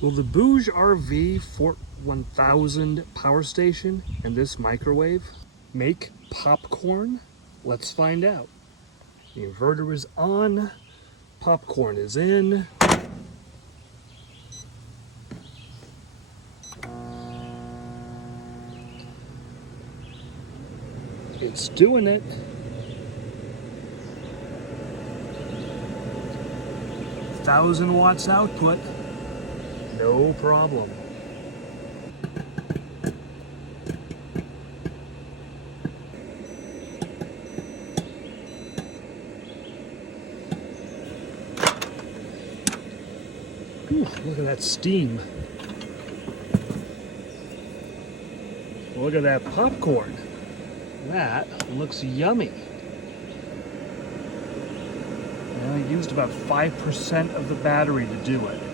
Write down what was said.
Will the BougeRV FORT 1000 power station and this microwave make popcorn? Let's find out. The inverter is on, popcorn is in. It's doing it. Thousand watts output, no problem. Ooh, look at that steam. Look at that popcorn. That looks yummy. And I used about 5% of the battery to do it.